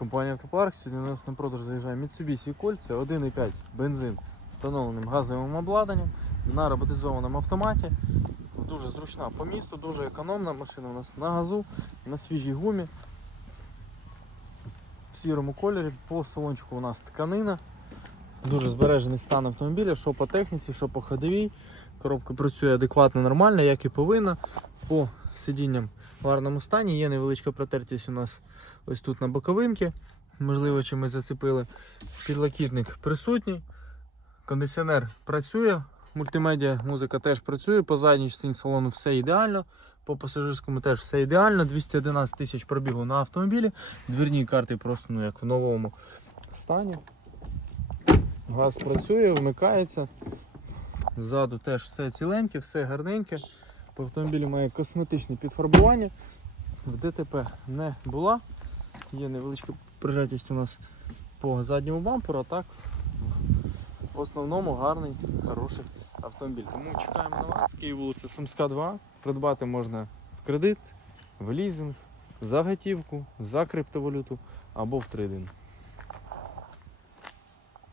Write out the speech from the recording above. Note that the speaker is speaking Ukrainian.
Компанія Автопарк сьогодні у нас на продаж заїжджає Mitsubishi Кольця 1,5 бензин з встановленим газовим обладнанням на роботизованому автоматі. Дуже зручна по місту, дуже економна машина у нас на газу, на свіжій гумі. В сірому кольорі, по салончику у нас тканина. Дуже збережений стан автомобіля, що по техніці, що по ходовій. Коробка працює адекватно, нормально, як і повинна. По сидінням в гарному стані. Є невеличка протертість у нас ось тут на боковинки. Можливо, чи ми зацепили. Підлокітник присутній. Кондиціонер працює. Мультимедіа музика теж працює. По задній частині салону все ідеально. По пасажирському теж все ідеально. 211 тисяч пробігу на автомобілі. Двірні карти просто ну, як в новому стані. Газ працює, вмикається. Ззаду теж все ціленьке, все гарненьке. По автомобілю має косметичне підфарбування. В ДТП не була. Є невеличка прижатість у нас по задньому бамперу, а так в основному гарний, хороший автомобіль. Тому чекаємо на вас. Київ вулиця Сумська 2. Придбати можна в кредит, в лізинг, за готівку, за криптовалюту або в трейдинг.